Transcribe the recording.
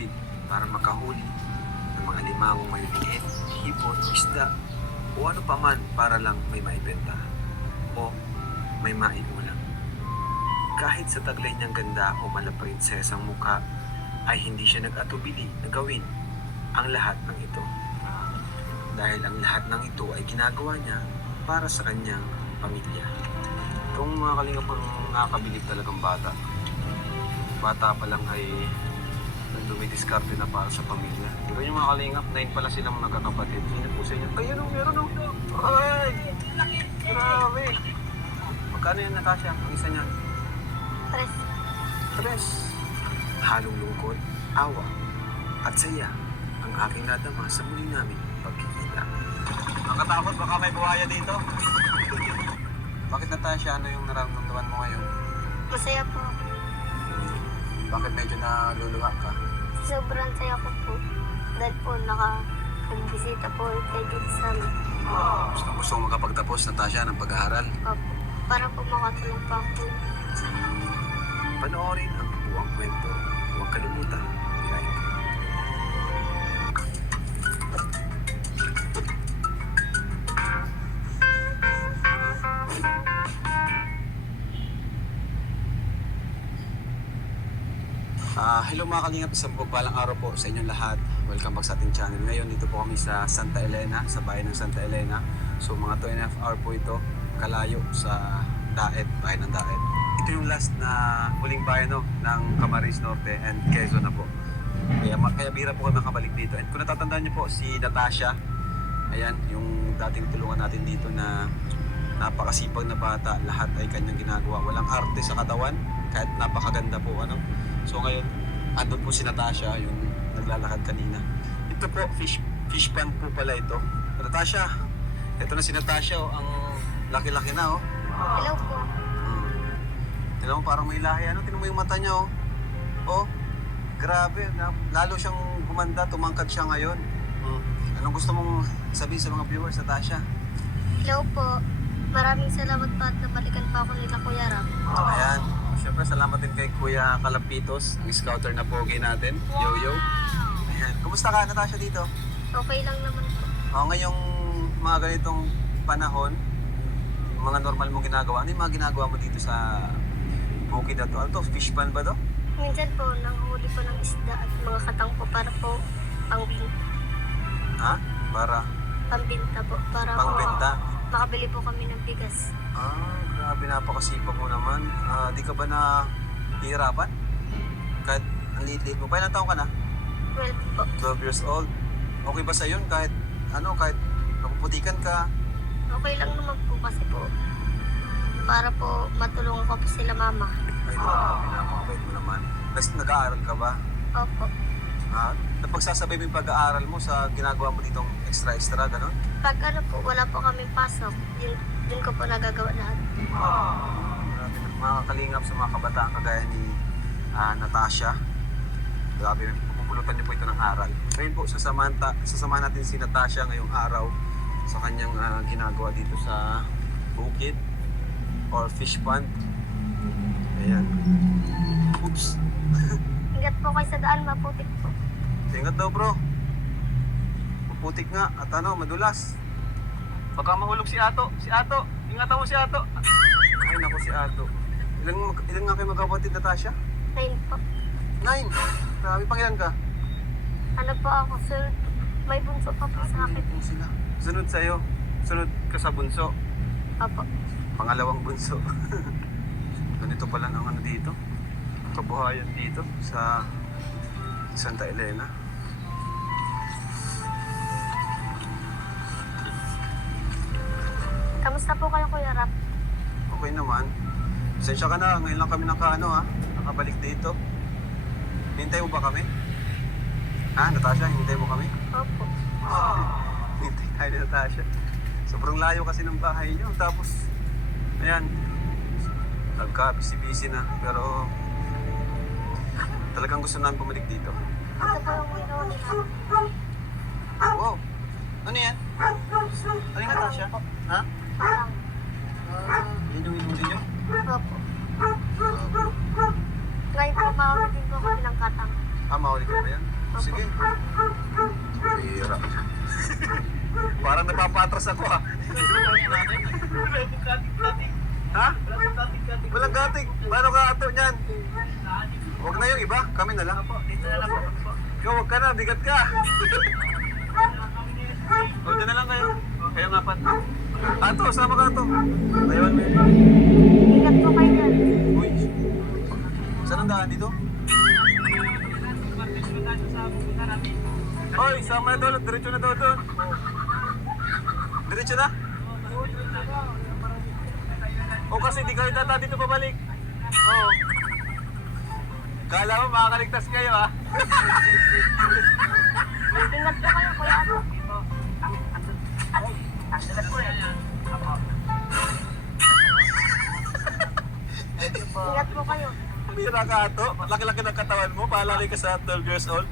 tubig para makahuli ng mga limawang maliliit, hipon, isda, o ano pa man para lang may maibenta o may maiulam. Kahit sa taglay niyang ganda o malaprinsesang mukha, ay hindi siya nag-atubili na gawin ang lahat ng ito. Dahil ang lahat ng ito ay ginagawa niya para sa kanyang pamilya. Itong mga kalingap ang nakakabilib talagang bata. Bata pa lang ay dumidiskarte na para sa pamilya. Pero yung mga kalingap, 9 pala silang nagkakapatid. Hindi po sa inyo, ayun o, meron o. Ay! Grabe! Magkano yan, Natasha? Ang isa niyan? 3. Halong lungkot, awa, at saya ang aking nadama sa muling namin pagkikita. Nakatakot, baka may buhaya dito. Bakit, Natasha? Ano yung nararamdaman mo ngayon? Masaya po ako. Bakit medyo naluluha ka? Sobrang saya ko po. Dahil po nakapagbisita po ulit kayo dito sa amin. Gusto mo makapagtapos, Natasha, ng pag-aaral? Opo. Para po makatulong pa ako. Panoorin ang buwang kwento. Huwag kalimutan, like. Hello mga kalingap, isang pagpalang araw po sa inyong lahat. Welcome back sa ating channel. Ngayon dito po kami sa Santa Elena, sa bayan ng Santa Elena. So mga 2.5 hour po ito, kalayo sa Daet, bayan ng Daet. Ito yung last na huling bayan ng Camarines Norte and Quezon na po. Kaya bihira po kami makabalik dito. And kung natatandaan niyo po, si Natasha, ayan, yung dating tulungan natin dito na napakasipag na bata, lahat ay kanyang ginagawa. Walang arte sa katawan, kahit napakaganda po, ano. So ngayon, andun po si Natasha, yung naglalakad kanina. Ito po, fish pan po pala ito. Natasha, ito na si Natasha, oh, ang laki-laki na, oh. Hello po. Tignan mo, parang may lahi, ano, tignan mo yung mata niya, oh. Oh, grabe, lalo siyang gumanda, tumangkad siya ngayon. Anong gusto mong sabihin sa mga viewers, Natasha? Hello po. Maraming salamat pa at nabalikan pa ako nila Kuya Ram. Ayan. Siyempre, salamat din kay Kuya Kalapitos, ang scouter na pogi natin. Yo-yo. Ayan. Kumusta ka, Natasha, dito? Okay lang naman po. Ngayong mga ganitong panahon, mga normal mong ginagawa, ano yung mga ginagawa mo dito sa bukid na to? Ano to? Fish pan ba to? Minsan po, nanghuli po ng isda at mga katang po para po pangbinta. Ha? Para Pambinta po. Para pangbenta? po makabili po kami ng bigas. Grabe, napakasipag mo naman. Di ka ba na hihirapan? Kahit ang liit-liit mo. Pa, ilang taong ka na? 12 po. 12 years old. Okay ba sa yun? Kahit napuputikan ka? Okay lang naman po kasi po para po matulungan ko po sila mama. Ay, napakabait mo naman. Nag-aaral ka ba? Opo. Napagsasabay mo yung pag-aaral mo sa ginagawa mo ditong extra-extra, gano'n? Pag ano po, wala po kaming pasok, yun ko po nagagawa lahat. Grabe, mga kalingap sa mga kabataan kagaya ni Natasha. Grabe, pupulutan niyo po ito ng aral. Ngayon po, sasamahan natin si Natasha ngayong araw sa kanyang ginagawa dito sa bukid or fish pond. Ayan. Oops. Ingat po kayo sa daan, maputik po. Ingat daw, bro. Maputik nga at madulas. Baka mahulog si Ato. Si Ato. Ingatan mo si Ato. Ay, naku, si Ato. Ilan nga kayo magkapatid, Natasha? 9 po. 9. Grabe, pangilan ka? Ano po ako, sunod. May bunso pa po sa akin. Sila. Sunod sa'yo. Sunod ka sa bunso. Opo. Pangalawang bunso. Ganito pala ang dito. Kabuhayan dito sa Santa Elena. Kamusta po kayo, Kuya Rap? Okay naman. Pasensya ka na. Ngayon lang kami nakabalik dito. Hintay mo ba kami? Natasha, hintay mo kami? Opo. Hintay tayo ni Natasha. Sobrang layo kasi ng bahay niyo. Tapos, ayan, busy-busy na. Pero, talagang gusto namin bumalik dito. Ito po yung window nila. Wow! Ano yan? Ano yung Natasha? Ha? Parang. Yun yung hinuli niyo? Opo. Ngayon po, makakabit din po kami ng katang. Mahuli ka ba yan? Sige. Bira. Parang napapatras ako ha. Ha? Walang gating. Paano ka ato niyan? Huwag na yung iba. Kami na lang. Ikaw huwag ka na. Bigat ka. O, dyan na lang kayo. Kayo nga pa. Ato, sama ka ato. Ngayon. Ingat po kayo dyan. Uy. Saan ang daan dito? Hoy, sama na doon. Diretso na doon. Diretso na? O kasi di kayo data dito pabalik. Oo. Kala mo makakaligtas kayo ha? Ingat po kayo, Kuya Ato. Ingat po kayo. Bira ka ato. Laki-laki ng katawan mo. Paalala ka sa 12 years old.